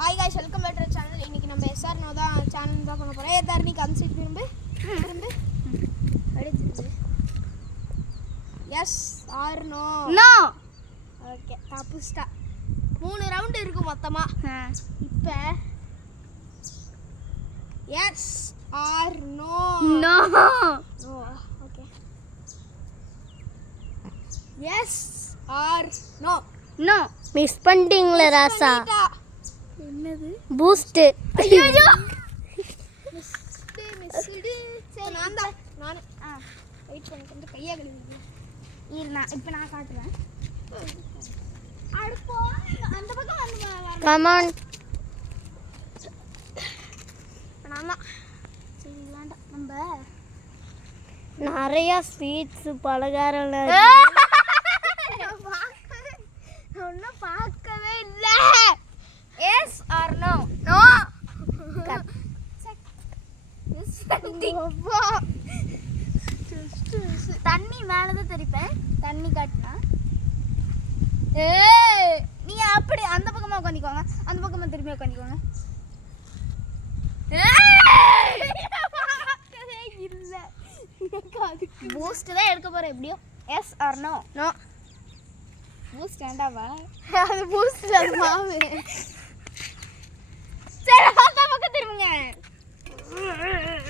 Hi guys welcome back to channel. இன்னைக்கு நம்ம SR no தான் சேனல் தான் பண்ண போறோம். தர்ணி கன்சிட் திரும்ப அடி திரும்ப yes or no no. Okay தப்புஸ்டா. 3 ரவுண்ட் இருக்கு மொத்தமா. இப்போ yes or no no no. Okay yes or no no. Miss பண்ணிட்டீங்களே ராசா. என்னது பூஸ்ட். ஐயோ மிஸ்டு சரி நான் வெயிட் பண்ணி கொஞ்சம் கையா கழுவிங்க. இருண்ணா இப்போ நான் காட்டுறேன். அடுப்போ அந்த பக்கம் வந்து கம் ஆன். நானா சரி வேண்டாம் நம்ம நிறைய ஸ்வீட்ஸ் பலகாரம் ஒன்றும் பார்க்கவே இல்லை. Yes or no no. தண்ணி மேலதான் தெரிப்பேன். தண்ணி காட்டினா நீ அப்படி அந்த பக்கமா உட்காந்துக்கோங்க, அந்த பக்கமா திரும்பி உட்காந்துக்கோங்க. இல்லை பூஸ்ட் தான் எடுக்க போறேன் எப்படியோ. Yes or no no. Boost வேண்டாவா? அது பூஸ்ட் அது மாவு. சரி அந்த பக்கம் திரும்புங்க.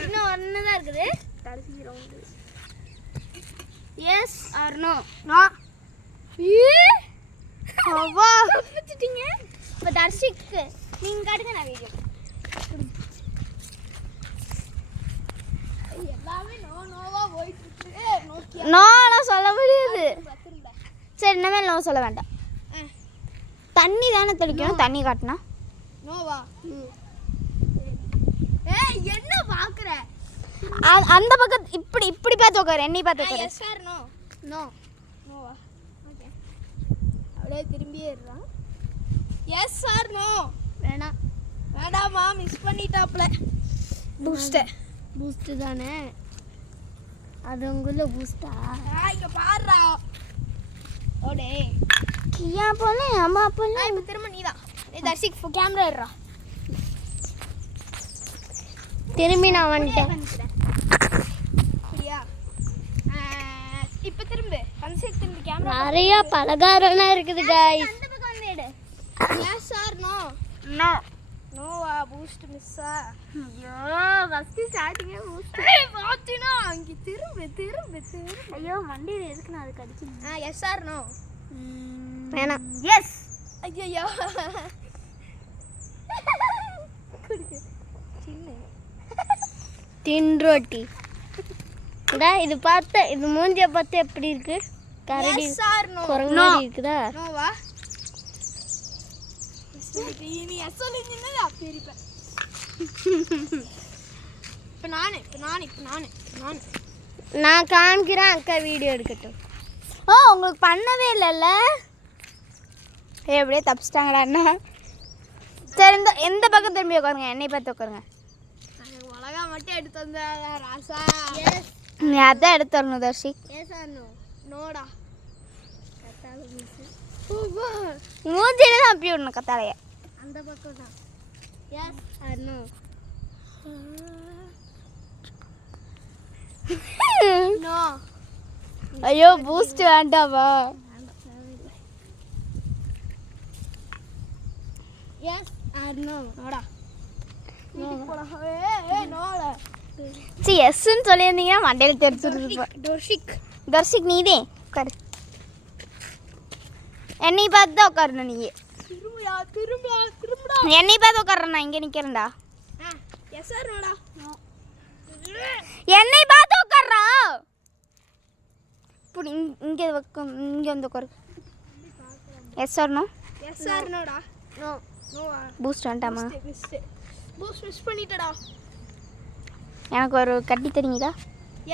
இன்னும் ஒண்ணுதான் இருக்குது. கடைசி round yes or no no. அவ்வா வச்சுட்டீங்க. இப்போ தர்ஷிக்கு நீங்க காட்டுங்க, நான் வீடியோ. எல்லாமே நோ நோவா போயிட்டு இருக்கு. நோக்கியா நோலாம் சொல்ல முடியாது. திரும்ப சரி இனிமேல் நோ சொல்ல வேண்டாம். தண்ணி தானே தெளிக்கணும். தண்ணி காட்டினா நோவா. என்ன பாக்குற? அந்த பக்கம் இப்படி இப்படி பார்த்து உட்காரு, என்னை பார்த்து உட்காரு. எஸ் ஆர் நோ நோ நோவா. ஓகே அப்படியே திரும்பியே இருறான். எஸ் ஆர் நோ வேணாம். வேண்டாமா, மிஸ் பண்ணிட்டாப்ல. பூஸ்ட் பூஸ்ட் தானே அது உங்கள பூஸ்டா? இங்க பாருடா. ஓடே கியா போல அம்மா போல. இப்போ திரும்ப நீதான். தர்ஷிக் கேமரா எடுறா. திரும்பி நான் வந்துட்டேன். சரியா? இப்போ திரும்ப கன்செக்ட் திரும்ப கேமரா. நிறைய பலகாரம்லாம் இருக்குது गाइस. அந்த பக்கம் வந்து எடு. Yes or no no. நோவா. பூஸ்ட் மிஸ்ஸா? ஐயோ ஃபர்ஸ்ட் ஸ்டார்டிங்கே பூஸ்ட். பாத்தினா அங்க திரும்ப திரும்ப திரும்ப. ஐயோ மண்டையில எதுக்கு நான் அதுக்கு அடிச்சேன். எஸ் ஆர் நோ வேணாம். எஸ். ஐயோ குடிக்க சின்ன டின் ரோட்டி. இது பார்த்த இது மூஞ்சிய பார்த்து எப்படி இருக்கு? கரடி எஸ் ஆர் நோ குரங்கு மாதிரி இருக்குதா? நோவா. நீ எஸ் சொல்லிங்கன்னா தெரிப்ப. இப்போ நானு நான் காமிக்கிறேன், அக்கா வீடியோ எடுக்கட்டும். ஓ உங்களுக்கு பண்ணவே இல்லைல்ல? எப்படியே தப்பிச்சிட்டாங்கடா அண்ணா. சரி எந்த பக்கம் திரும்பி உட்காருங்க, என்னை பார்த்து உட்காருங்க. மிளகா மட்டும் எடுத்து வந்த ராசா. நீ அதான் எடுத்து வரணும் தர்ஷி. எஸ் ஆர் நோ நோடா. கத்தால மிஸ். மூஞ்சில தான் அப்பி விடணும் கத்தாலைய. அந்த பக்கம் தான். Yes or no no. ஐயோ பூஸ்ட் வேண்டாவா? எஸ் ஆர் நோ நோடா. நோடா. சரி எஸ்ன்னு சொல்லியிருந்தீங்கன்னா மண்டையில் தெரிஞ்சிருக்கு. டோஷிக் தர்ஷிக் நீதே உட்காரு. என்னை பார்த்து தான் உட்காரணும். நீ திரும்படா. என்னை பார்த்து உட்காரண்ணா, இங்கே நிற்கிறேன்டா. S or நோடா. என்னை பார்த்து உட்கார்றா. இப்படி இங்கே இங்கே வந்து உட்காரு. Yes or no? Yes or நோடா. நோ நோவா. பூஸ்ட் வேண்டாமா? பூஸ்ட் மிஸ் பண்ணிட்டடா. எனக்கு ஒரு கட்டி தரீங்களா?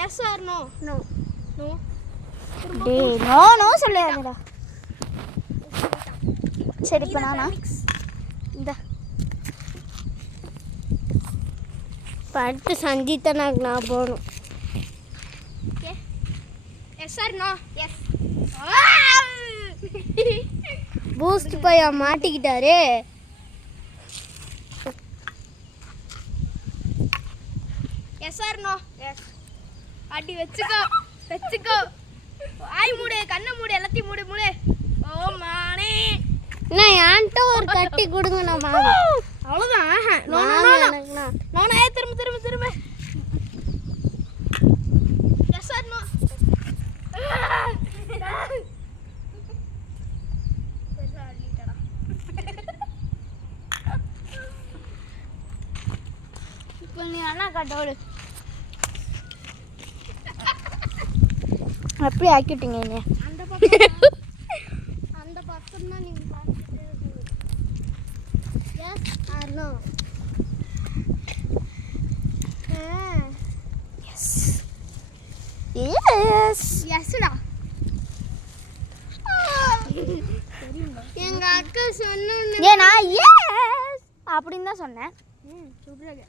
Yes or no no no. டேய் நோ நோ சொல்லாதடா. சரி இப்போ நானா இந்த படுத்து சஞ்சித்தா நான் போகணும். Okay yes or no. Yes. Boost பையா மாட்டிக்கிட்டாரு. Or no? எஸ். அடி வச்சுக்கோ. ஆய் மூடு, கண்ணை மூடு, எல்லாத்தையும் மூடு. ஓ மானே. நான் ஏன்ட்ட ஒரு கட்டி கொடுங்க நான் மாவு. அவ்வளவுதான். நோ. திரும்ப. Yes or no? இப்போ நீ அண்ணா காட்டோடு அப்படி ஆக்கிட்டீங்க என்ன? அந்த பக்கம் தான் நீங்க பார்த்துட்டே இருக்கீங்க. Yes or no? எஸ்டா. எங்க அக்கா சொன்னோன்னு ஏன் நான் எஸ் அப்படின்னு தான் சொன்னேன். சூப்பராக.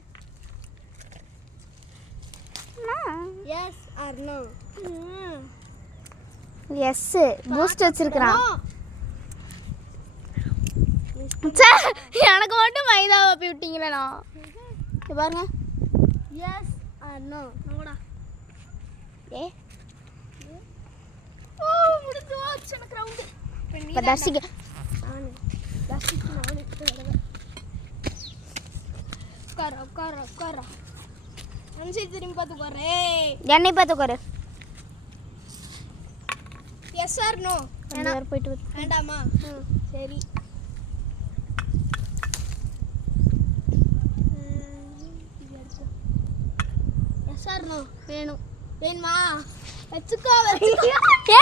Yes or no? Yes boost வச்சிருக்கிறான். எனக்கு மட்டும் மைதாவை அப்பி விட்டீங்களா? பாருங்க. Yes or no? நோடா. ஏ ஓ முடிஞ்சு வாட்ச் எனக்கு ரவுண்ட். இப்போ தர்ஷிக்கு உட்கார. அஞ்சு திரும்பி பார்த்து உட்காரு. என்னை பார்த்து உட்காரு. Yes or no? போயிட்டு வேண்டாமா? சரி. Yes or no? வேணுமா? வச்சுக்கோ.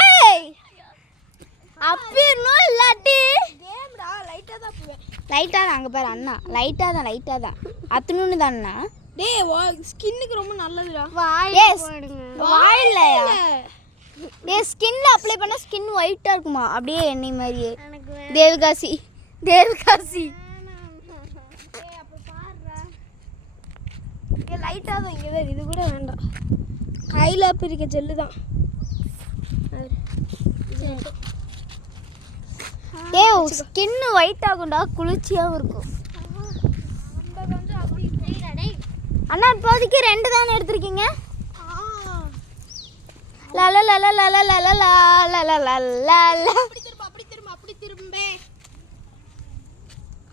ஏய் அப்பிரணும் இல்லாட்டி கேம்டா. லைட்டா தான் போவேன். லைட்டா தான். அங்கே பாரு அண்ணா லைட்டா தான் அத்தணுன்னு தான் அண்ணா. டேய் ஸ்கின்னுக்கு ரொம்ப நல்லதுடா. வாயில்லையா? டேய் ஸ்கின்ல அப்ளை பண்ணா ஸ்கின் ஒயிட்டா இருக்குமா? அப்படியே எண்ணெய் மாதிரியே. தேவகாசி டேய் அப்ப பாருடா. லைட்டா தான் இங்க வேற. இது கூட வேண்டாம். கையில பிரிக்க ஜெல்லு தான். ஏய் ஸ்கின் ஒயிட் ஆகும்டா, குளிர்ச்சியாவும் இருக்கும். அண்ணா இப்போதைக்கு 2 தானே எடுத்திருக்கீங்க? அப்படி திரும்ப.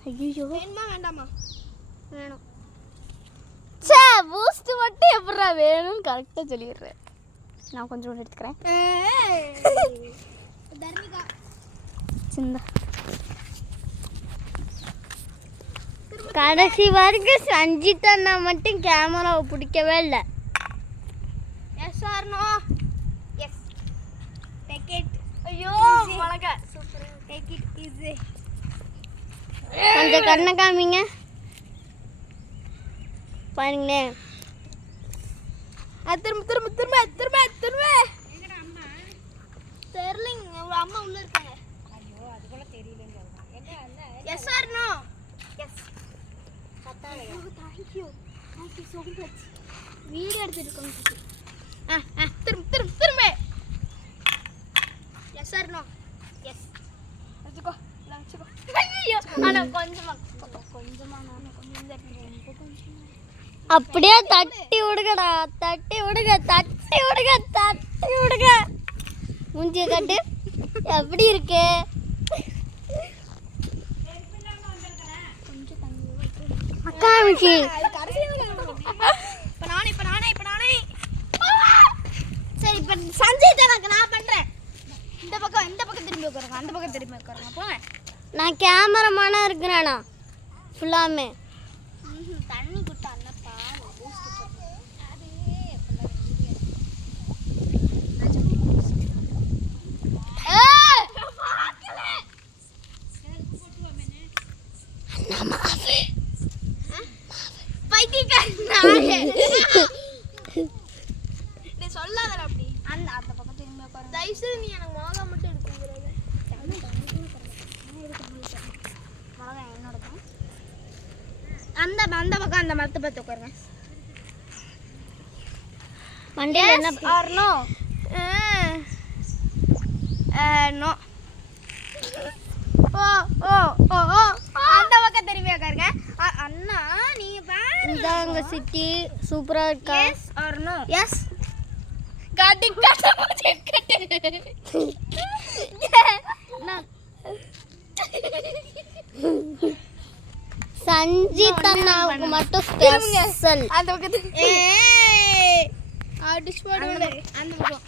ஐயோ வேணுமா வேண்டாமா? வேணும். சே பூஸ்ட் மட்டும் எப்படா வேணும் கரெக்டா சொல்லிடுறேன். நான் கொஞ்சம் எடுத்துக்கிறேன். தர்மிகா சிந்தா கடைசி வரைக்கும் சஞ்சிதா நான் மட்டும் கேமராவை பிடிக்கவே இல்லை. Yes or no? Yes. Take it. ஐயோ மலகா சூப்பர். Take it easy. கொஞ்சம் கண்ணை காமிங்க பாருங்களே. திரும்ப. எங்கடா அம்மா? தெரியலங்க. அம்மா உள்ள இருக்காங்க. ஐயோ அது கூட தெரியலன்னு சொல்றாங்க. எங்க அந்த yes or no? Yes. Thank you so much. Video எடுத்துட்டு இருக்கோம். திரும்ப. Yes or no? எஸ். வச்சுக்கோ. ஐயோ அண்ணா கொஞ்சமா நான் கொஞ்சம் அப்படியே தட்டி விடுங்கடா. மூஞ்சிய கட்டு. எப்படி இருக்கு? அக்காமிச்சி இப்ப நானே சரி. இப்ப சஞ்சய் தனக்கு நான் பண்றேன். இந்த பக்கம் திரும்பி உட்காருங்க. அந்த பக்கம் திரும்பி உட்காருங்க. போங்க. நான் கேமராமேனா இருக்கிறேனா ஃபுல்லாமே. தண்ணி குட்டா அண்ணப்பா. சொல்லாதடா அப்படி. அந்த பக்கம் திரும்பி உட்காருங்க. தயவுசெய்து நீ எனக்கு மிளகா மட்டும் எடுத்துங்கிறது. மிளகா என்னோட தான். அந்த பக்கம் அந்த மரத்தை பார்த்து உட்காருங்க. மண்டையில் என்ன ஆர் நோ? நோ. அந்த பக்கம் திரும்பி உட்காருங்க. அண்ணா நீங்க பாருங்க. இதாங்க சிட்டி சூப்பரா இருக்கா? Yes or no? எஸ். காட்டி சஞ்சித் அண்ணாவுக்கு மட்டும் ஸ்பெஷல். அந்த பக்கத்து ஏய் டிஷ் போடுங்க அந்த பக்கம்.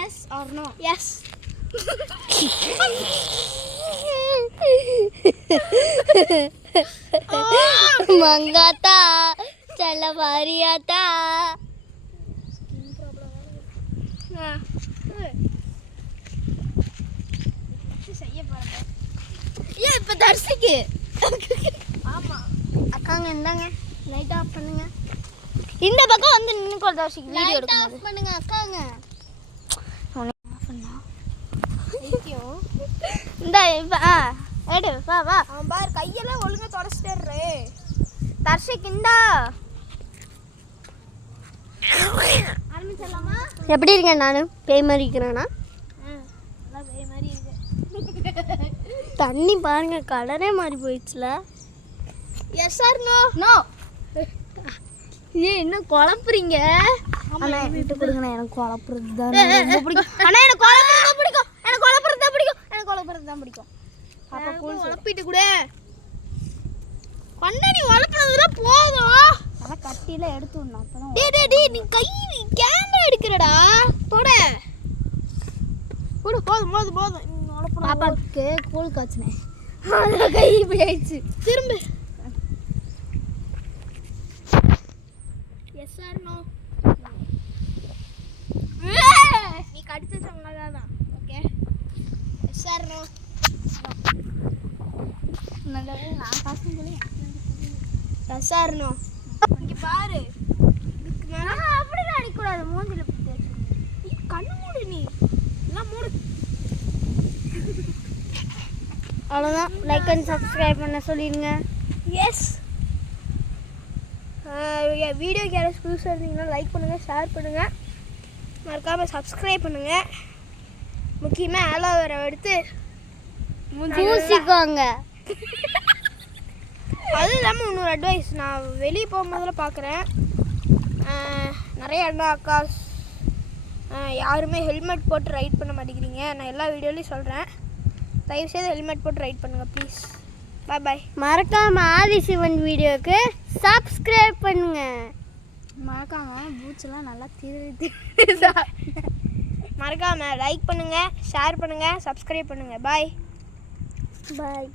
Yes or no? எஸ். மங்காத்தா செல்ல பாரியாத்தா. செய்ய பாருங்க. ஏன் இப்ப தர்சிக்கு? ஆமா அக்காங்க இந்தாங்க லைட் ஆஃப் பண்ணுங்க. இந்த பக்கம் வந்து நின்னு தர்சிக்கு வீடியோ லைட் எடுக்கணும். ஆஃப் பண்ணுங்க அக்காங்க. இந்த இப்ப எடு வா வா. அவன் பாரு கையெல்லாம் ஒழுங்கா தொடச்சிட்டே. தர்ஷிக் இந்தா. ஆரம்பிச்சிடலாமா? எப்படி இருக்கேன் நானு? பேய் மாதிரி இருக்கிறேனா? நல்லா வே மாதிரி இருக்கு. தண்ணி பாருங்க கலரே மாறி போயிடுச்சுல. Yes or no? நோ. ஏன் என்ன குழப்புறீங்க? அண்ணா விட்டு கொடுங்கண்ணா, எனக்கு குழப்புறது தான் ரொம்ப பிடிக்கும். அண்ணா எனக்கு குழப்புறது தான் பிடிக்கும். எனக்கு குழப்புறது தான் பிடிக்கும். எனக்கு குழப்புறது தான் பிடிக்கும். அப்ப கூல் உழப்பிட்டு கூட பண்ண நீ உழப்பினதுல போதும். அதான் கட்டியில எடுத்து விடணும். அப்பதான் டேய் நீ கை கேமரா எடுக்கிறடா. போடு போதும் போதும் போதும். பாப்பாக்கு கூழ் காய்ச்சினேன். கை இப்படி ஆயிடுச்சு. திரும்ப எஸ் ஆர் நோ? நீ கடிச்ச சொன்னதான். Okay yes or no? நான் காசும் சொல்லி எஸ் ஆர் நோ? இங்க பாரு. இதுக்கு மேல அப்படிலாம் அடிக்கூடாது. மூஞ்சில கண்ணு மூடு. நீ எல்லாம் மூடு. அவ்வளோதான். லைக் அண்ட் சப்ஸ்கிரைப் பண்ண சொல்லிடுங்க. எஸ். வீடியோக்கு யாராவது புதுசாக இருந்தீங்கன்னா லைக் பண்ணுங்கள், ஷேர் பண்ணுங்கள், மறக்காமல் சப்ஸ்கிரைப் பண்ணுங்கள். முக்கியமாக ஆலோவேரா எடுத்து பூசிக்கோங்க. அது இல்லாமல் இன்னொரு அட்வைஸ், நான் வெளியே போகும்போதுல பார்க்குறேன் நிறைய அண்ணா அக்காஸ் யாருமே ஹெல்மெட் போட்டு ரைட் பண்ண மாட்டேங்கிறீங்க. நான் எல்லா வீடியோலையும் சொல்கிறேன், தயவுசெய்து ஹெல்மெட் போட்டு ரைட் பண்ணுங்கள் ப்ளீஸ். பாய் பாய். மறக்காம ஆதிசிவன் வீடியோக்கு சப்ஸ்கிரைப் பண்ணுங்க. மறக்காம பூச்செல்லாம் நல்லா மறக்காமல் லைக் பண்ணுங்கள், ஷேர் பண்ணுங்கள், சப்ஸ்கிரைப் பண்ணுங்கள். பாய் பாய்.